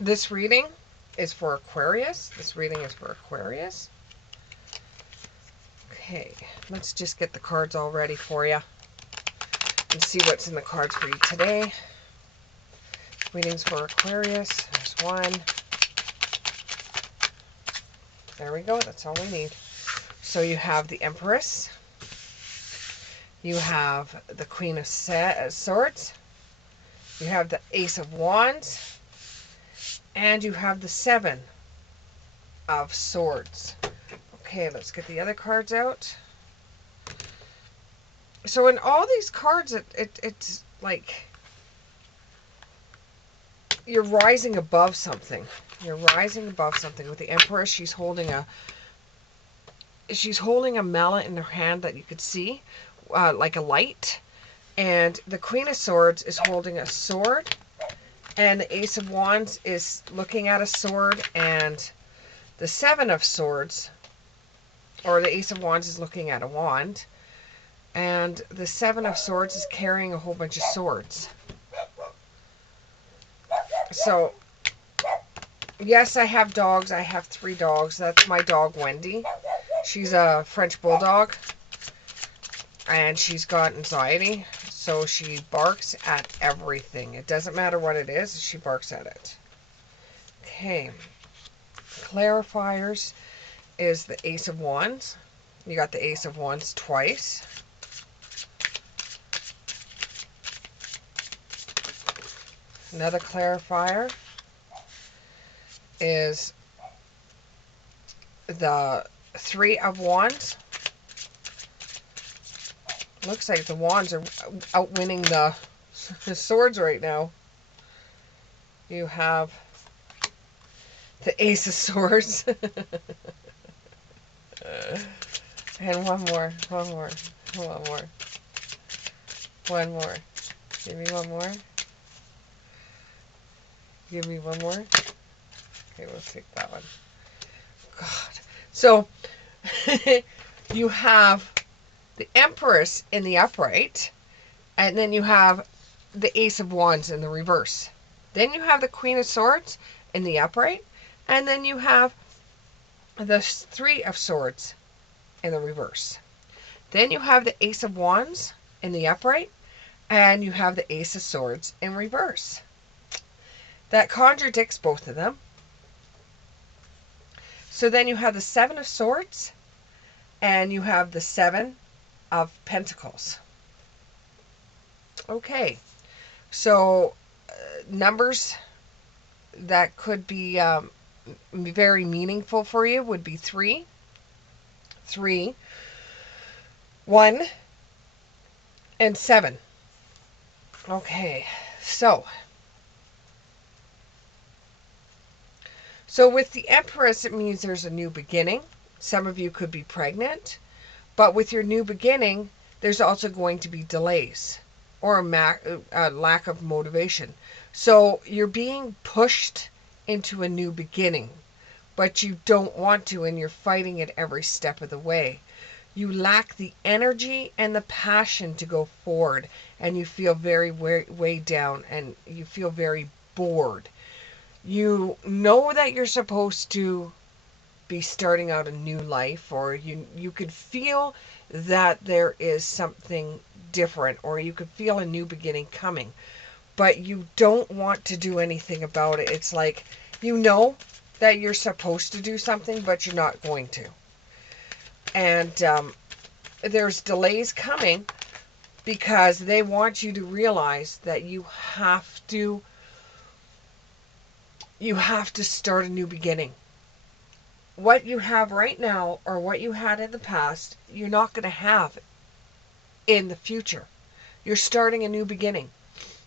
This reading is for Aquarius. This reading is for Aquarius. Okay, let's just get the cards all ready for you and see what's in the cards for you today. Readings for Aquarius. There's one. There we go. That's all we need. So you have the Empress. You have the Queen of Swords. You have the Ace of Wands. And you have the Seven of Swords. Okay, let's get the other cards out. So in all these cards, it's like you're rising above something. You're rising above something. With the Empress, she's holding a mallet in her hand that you could see, like a light. And the Queen of Swords is holding a sword. And the Ace of Wands is looking at a sword. And the Seven of Swords, or the Ace of Wands, is looking at a wand. And the Seven of Swords is carrying a whole bunch of swords. So, yes, I have dogs. I have 3 dogs. That's my dog, Wendy. She's a French Bulldog. And she's got anxiety. So she barks at everything. It doesn't matter what it is. She barks at it. Okay. Clarifiers is the Ace of Wands. You got the Ace of Wands twice. Another clarifier is the Three of Wands. Looks like the wands are outwinning the swords right now. You have the Ace of Swords. And one more. One more. Give me one more. Give me one more. Okay, we'll take that one. God. So, you have the Empress in the upright, and then you have the Ace of Wands in the reverse. Then you have the Queen of Swords in the upright, and then you have the Three of Swords in the reverse. Then you have the Ace of Wands in the upright, and you have the Ace of Swords in reverse. That contradicts both of them. So then you have the Seven of Swords, and you have the Seven of Pentacles. Okay, so numbers that could be very meaningful for you would be 3, 1, and 7. Okay, so with the Empress, it means there's a new beginning. Some of you could be pregnant, but with your new beginning, there's also going to be delays or a lack of motivation. So you're being pushed into a new beginning, but you don't want to, and you're fighting it every step of the way. You lack the energy and the passion to go forward, and you feel very weighed down, and you feel very bored. You know that you're supposed to be starting out a new life, or you could feel that there is something different, or you could feel a new beginning coming, but you don't want to do anything about it. It's like you know that you're supposed to do something, but you're not going to. And there's delays coming because they want you to realize that you have to start a new beginning. What you have right now, or what you had in the past, you're not going to have in the future. You're starting a new beginning.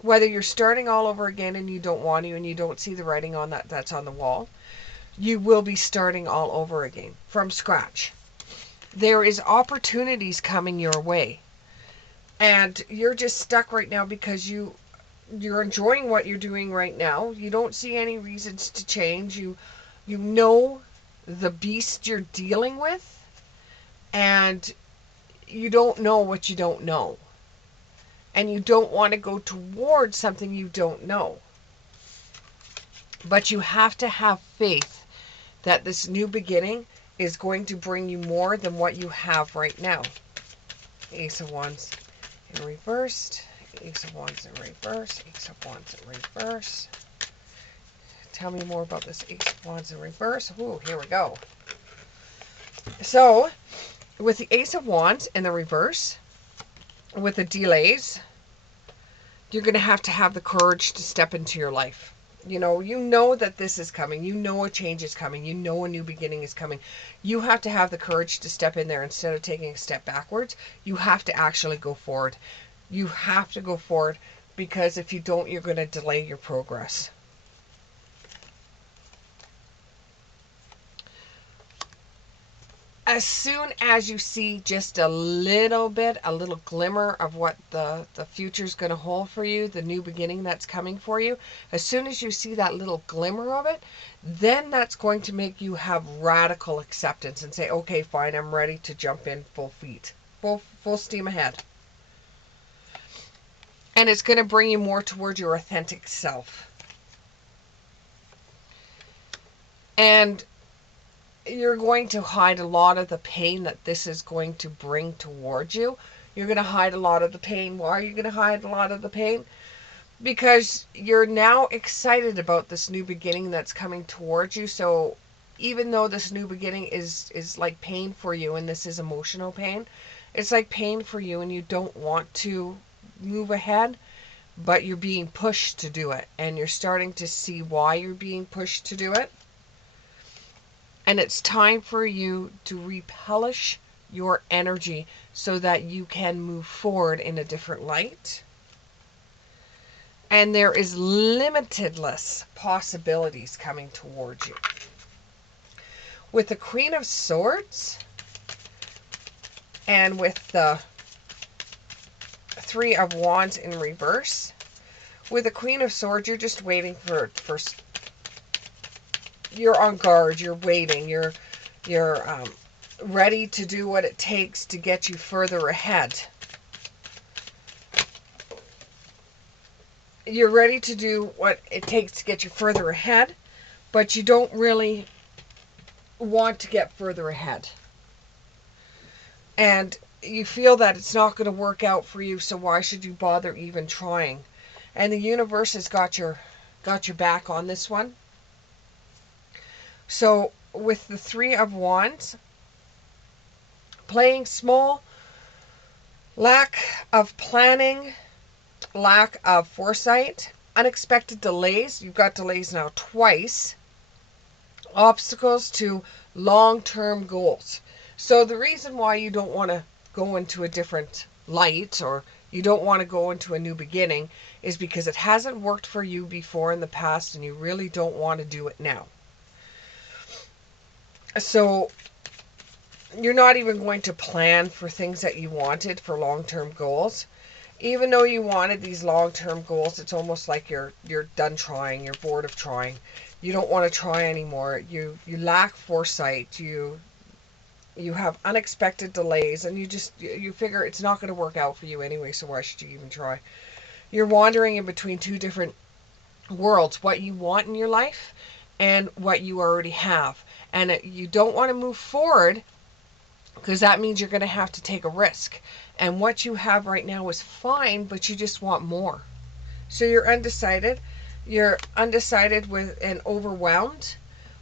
Whether you're starting all over again and you don't want to, and you don't see the writing on that's on the wall, you will be starting all over again from scratch. There is opportunities coming your way, and you're just stuck right now because you're enjoying what you're doing right now. You don't see any reasons to change. You know the beast you're dealing with, and you don't know what you don't know. And you don't want to go towards something you don't know. But you have to have faith that this new beginning is going to bring you more than what you have right now. Ace of Wands in reversed, Ace of Wands in reverse, Ace of Wands in reverse. Tell me more about this Ace of Wands in reverse. Ooh, here we go. So, with the Ace of Wands in the reverse, with the delays, you're going to have the courage to step into your life. You know that this is coming. You know a change is coming. You know a new beginning is coming. You have to have the courage to step in there instead of taking a step backwards. You have to actually go forward. You have to go forward, because if you don't, you're going to delay your progress. As soon as you see just a little bit, a little glimmer of what the future is going to hold for you, the new beginning that's coming for you, as soon as you see that little glimmer of it, then that's going to make you have radical acceptance and say, okay, fine, I'm ready to jump in full feet, full steam ahead. And it's going to bring you more towards your authentic self. And you're going to hide a lot of the pain that this is going to bring towards you. You're going to hide a lot of the pain. Why are you going to hide a lot of the pain? Because you're now excited about this new beginning that's coming towards you. So even though this new beginning is like pain for you, and this is emotional pain, it's like pain for you and you don't want to move ahead, but you're being pushed to do it. And you're starting to see why you're being pushed to do it. And it's time for you to replenish your energy so that you can move forward in a different light. And there is limitless possibilities coming towards you. With the Queen of Swords and with the Three of Wands in reverse, with the Queen of Swords, you're just waiting for you're on guard, you're waiting, you're ready to do what it takes to get you further ahead. You're ready to do what it takes to get you further ahead, but you don't really want to get further ahead. And you feel that it's not going to work out for you, so why should you bother even trying? And the universe has got your back on this one. So with the Three of Wands, playing small, lack of planning, lack of foresight, unexpected delays. You've got delays now twice. Obstacles to long-term goals. So the reason why you don't want to go into a different light, or you don't want to go into a new beginning, is because it hasn't worked for you before in the past and you really don't want to do it now. So you're not even going to plan for things that you wanted for long-term goals. Even though you wanted these long-term goals, it's almost like you're done trying, you're bored of trying. You don't want to try anymore. You lack foresight. You have unexpected delays, and you figure it's not going to work out for you anyway, so why should you even try? You're wandering in between two different worlds, what you want in your life and what you already have. And you don't want to move forward because that means you're going to have to take a risk. And what you have right now is fine, but you just want more. So you're undecided. You're undecided with and overwhelmed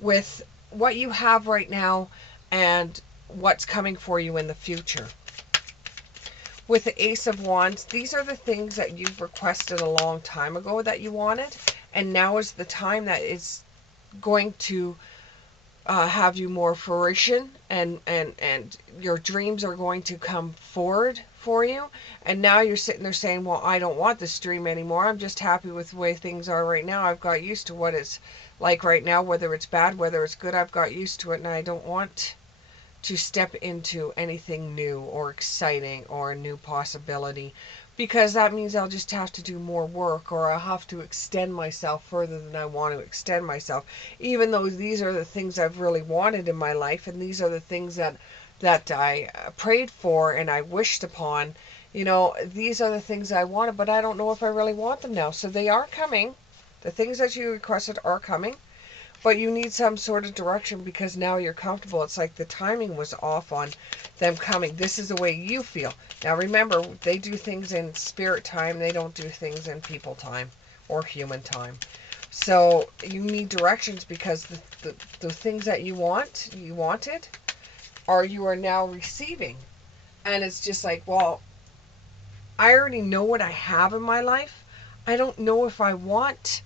with what you have right now and what's coming for you in the future. With the Ace of Wands, these are the things that you've requested a long time ago that you wanted. And now is the time that is going to have you more fruition, and your dreams are going to come forward for you. And now you're sitting there saying, well, I don't want this dream anymore. I'm just happy with the way things are right now. I've got used to what it's like right now, whether it's bad, whether it's good. I've got used to it, and I don't want to step into anything new or exciting or a new possibility, because that means I'll just have to do more work, or I'll have to extend myself further than I want to extend myself, even though these are the things I've really wanted in my life, and these are the things that I prayed for and I wished upon. These are the things I wanted, but I don't know if I really want them now. So they are coming. The things that you requested are coming, but you need some sort of direction because now you're comfortable. It's like the timing was off on them coming. This is the way you feel. Now remember, they do things in spirit time. They don't do things in people time or human time. So you need directions because the things that you wanted, or you are now receiving. And it's just like, well, I already know what I have in my life. I don't know if I want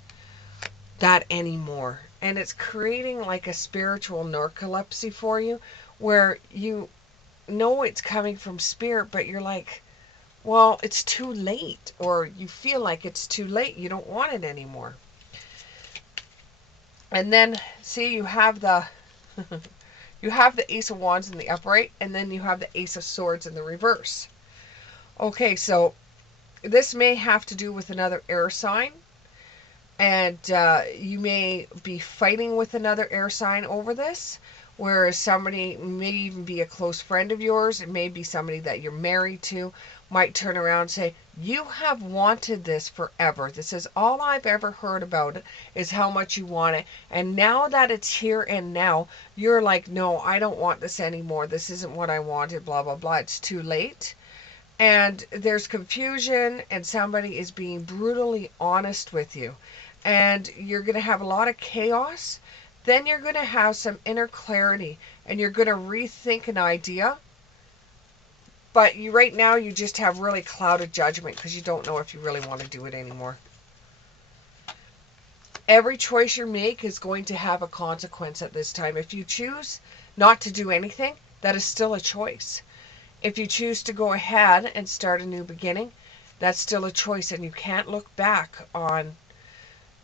that anymore. And it's creating like a spiritual narcolepsy for you where you know it's coming from spirit, but you're like, well, it's too late. Or you feel like it's too late. You don't want it anymore. And then, see, you have the you have the Ace of Wands in the upright, and then you have the Ace of Swords in the reverse. Okay, so this may have to do with another air sign, and you may be fighting with another air sign over this, whereas somebody may even be a close friend of yours, it may be somebody that you're married to, might turn around and say, you have wanted this forever. This is all I've ever heard about it, is how much you want it. And now that it's here and now, you're like, no, I don't want this anymore. This isn't what I wanted, blah, blah, blah. It's too late. And there's confusion, and somebody is being brutally honest with you. And you're going to have a lot of chaos. Then you're going to have some inner clarity, and you're going to rethink an idea. But you right now, you just have really clouded judgment because you don't know if you really want to do it anymore. Every choice you make is going to have a consequence at this time. If you choose not to do anything, that is still a choice. If you choose to go ahead and start a new beginning, that's still a choice. And you can't look back on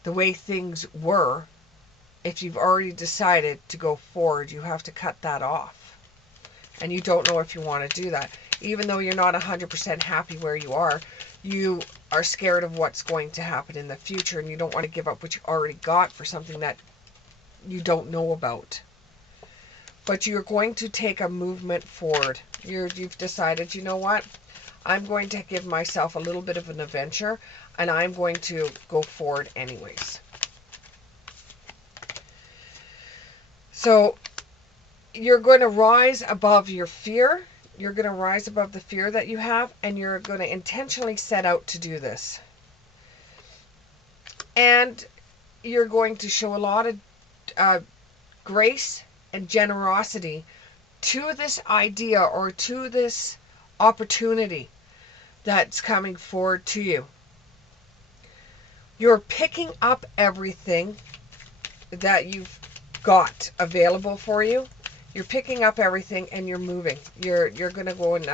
the way things were. If you've already decided to go forward, you have to cut that off. And you don't know if you want to do that. Even though you're not 100% happy where you are scared of what's going to happen in the future, and you don't want to give up what you already got for something that you don't know about. But you're going to take a movement forward. You've decided, you know what? I'm going to give myself a little bit of an adventure, and I'm going to go forward anyways. So you're going to rise above your fear. You're going to rise above the fear that you have, and you're going to intentionally set out to do this. And you're going to show a lot of grace and generosity to this idea or to this opportunity that's coming forward to you. You're picking up everything that you've got available for you. You're picking up everything and you're moving. You're going to go and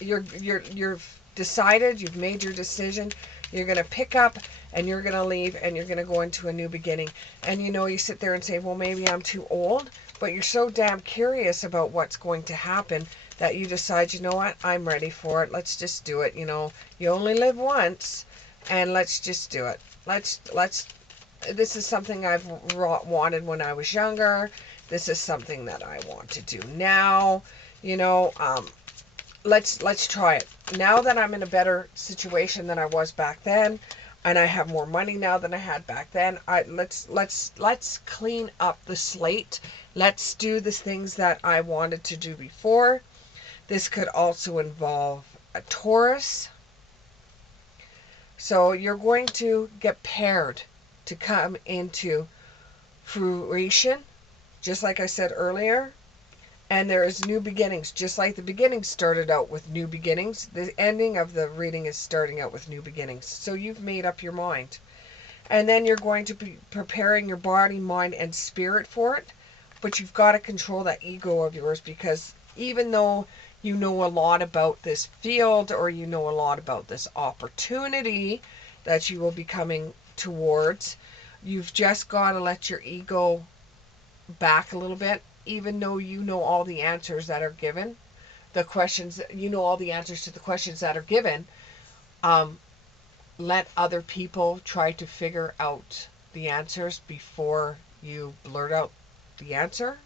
you've decided, you've made your decision. You're going to pick up and you're going to leave and you're going to go into a new beginning. And you sit there and say, well, maybe I'm too old, but you're so damn curious about what's going to happen that you decide, you know what, I'm ready for it. Let's just do it. You only live once, and let's just do it. This is something I've wanted when I was younger. This is something that I want to do now. Let's try it. Now that I'm in a better situation than I was back then, and I have more money now than I had back then, let's clean up the slate. Let's do the things that I wanted to do before. This could also involve a Taurus. So you're going to get paired to come into fruition, just like I said earlier. And there is new beginnings. Just like the beginning started out with new beginnings, the ending of the reading is starting out with new beginnings. So you've made up your mind. And then you're going to be preparing your body, mind, and spirit for it. But you've got to control that ego of yours, because even though you know a lot about this field, or you know a lot about this opportunity that you will be coming towards, you've just got to let your ego back a little bit. Even though you know all the answers that are given, all the answers to the questions that are given, let other people try to figure out the answers before you blurt out the answer.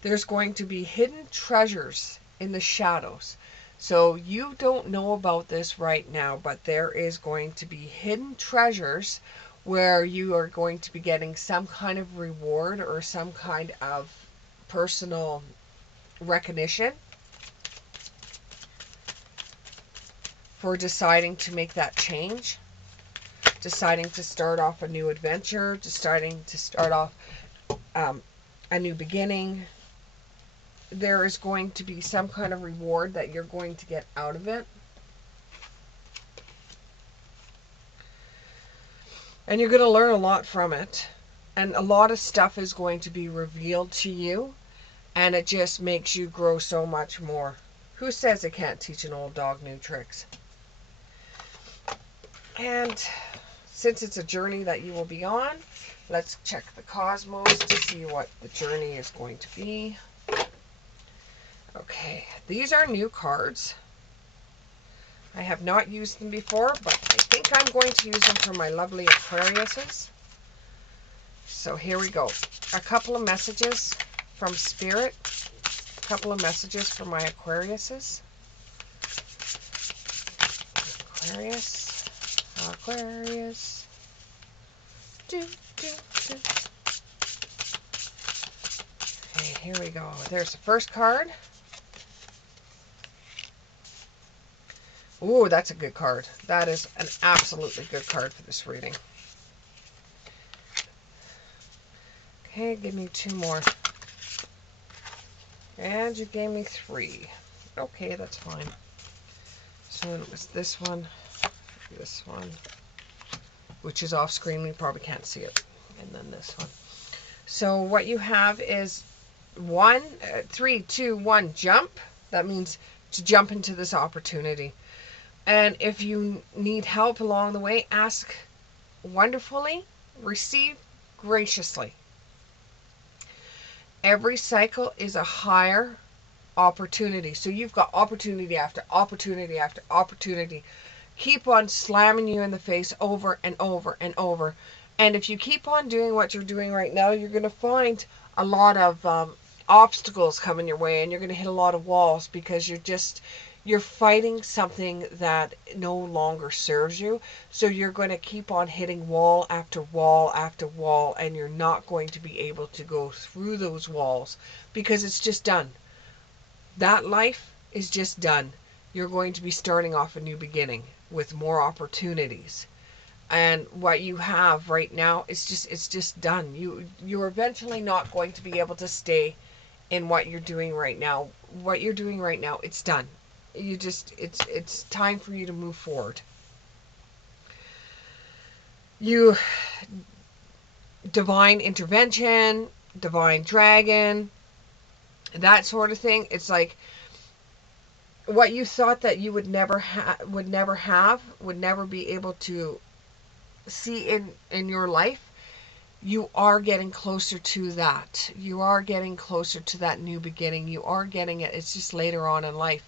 There's going to be hidden treasures in the shadows. So you don't know about this right now, but there is going to be hidden treasures where you are going to be getting some kind of reward or some kind of personal recognition for deciding to make that change, deciding to start off a new adventure, deciding to start off a new beginning. There is going to be some kind of reward that you're going to get out of it. And you're going to learn a lot from it. And a lot of stuff is going to be revealed to you. And it just makes you grow so much more. Who says it can't teach an old dog new tricks? And since it's a journey that you will be on, let's check the cosmos to see what the journey is going to be. Okay, these are new cards. I have not used them before, but I think I'm going to use them for my lovely Aquariuses. So here we go. A couple of messages from Spirit. A couple of messages for my Aquariuses. Aquarius. Aquarius. Do, do, do. Okay, here we go. There's the first card. Ooh, that's a good card. That is an absolutely good card for this reading. Okay, give me 2 more. And you gave me 3. Okay, that's fine. So it was this one, which is off screen. You probably can't see it. And then this one. So what you have is 3, 2, 1, jump. That means to jump into this opportunity. And if you need help along the way, ask wonderfully, receive graciously. Every cycle is a higher opportunity. So you've got opportunity after opportunity after opportunity. Keep on slamming you in the face over and over and over. And if you keep on doing what you're doing right now, you're going to find a lot of obstacles coming your way, and you're going to hit a lot of walls because you're fighting something that no longer serves you. So you're going to keep on hitting wall after wall after wall, and you're not going to be able to go through those walls because it's just done. That life is just done. You're going to be starting off a new beginning with more opportunities. And what you have right now is it's just done. You're eventually not going to be able to stay in what you're doing right now. What you're doing right now, it's done. It's time for you to move forward. You divine intervention, divine dragon, that sort of thing. It's like what you thought that you would never be able to see in your life. You are getting closer to that. You are getting closer to that new beginning. You are getting it. It's just later on in life.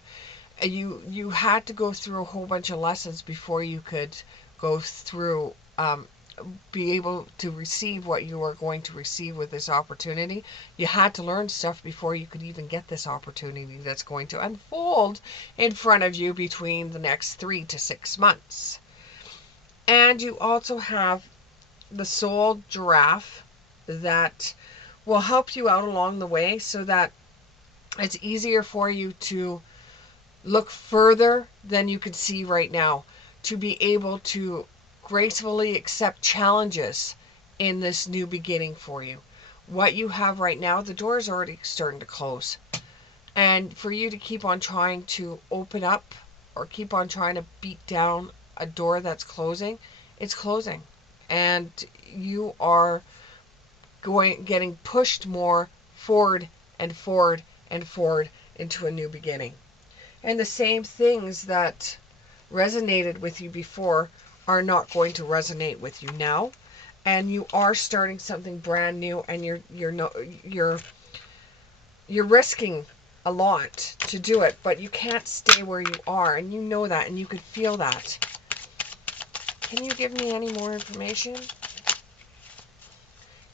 You had to go through a whole bunch of lessons before you could go through, be able to receive what you are going to receive with this opportunity. You had to learn stuff before you could even get this opportunity that's going to unfold in front of you between the next 3 to 6 months. And you also have the soul giraffe that will help you out along the way so that it's easier for you to look further than you can see right now, to be able to gracefully accept challenges in this new beginning for you. What you have right now, the door is already starting to close. And for you to keep on trying to open up or keep on trying to beat down a door that's closing, it's closing. And you are getting pushed more forward and forward and forward into a new beginning. And the same things that resonated with you before are not going to resonate with you now. And you are starting something brand new, and you're risking a lot to do it, but you can't stay where you are, and you know that, and you could feel that. Can you give me any more information?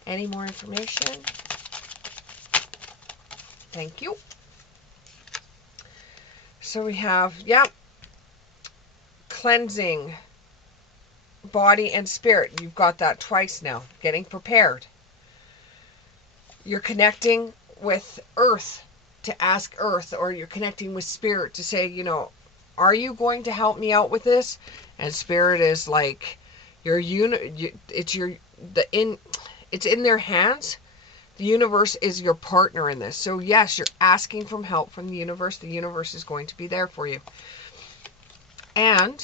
Any more information? Thank you. So we have, yeah, cleansing body and spirit. You've got that twice now. Getting prepared. You're connecting with earth to ask earth, or you're connecting with spirit to say, you know, are you going to help me out with this? And spirit is like it's in their hands. The universe is your partner in this. So yes, you're asking for help from the universe. The universe is going to be there for you. And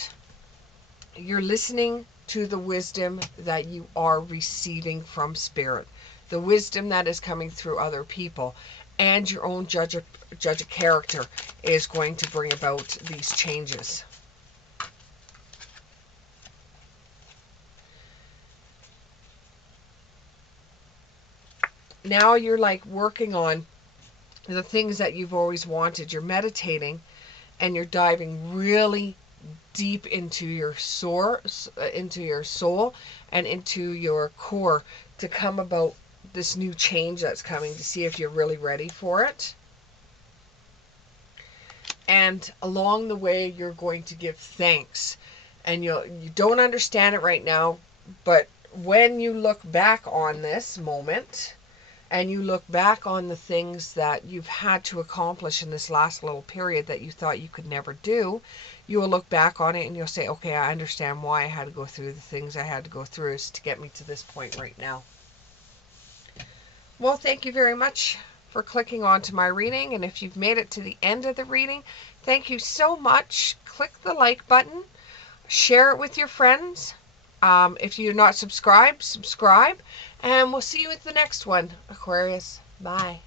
you're listening to the wisdom that you are receiving from spirit. The wisdom that is coming through other people. And your own judge of character is going to bring about these changes. Now you're like working on the things that you've always wanted. You're meditating and you're diving really deep into your soul and into your core to come about this new change that's coming, to see if you're really ready for it. And along the way, you're going to give thanks. And you don't understand it right now, but when you look back on this moment, and you look back on the things that you've had to accomplish in this last little period that you thought you could never do, you will look back on it and you'll say, okay, I understand why I had to go through the things I had to go through is to get me to this point right now. Well, thank you very much for clicking on to my reading. And if you've made it to the end of the reading, thank you so much. Click the like button. Share it with your friends. If you're not subscribed, subscribe. And we'll see you at the next one, Aquarius. Bye.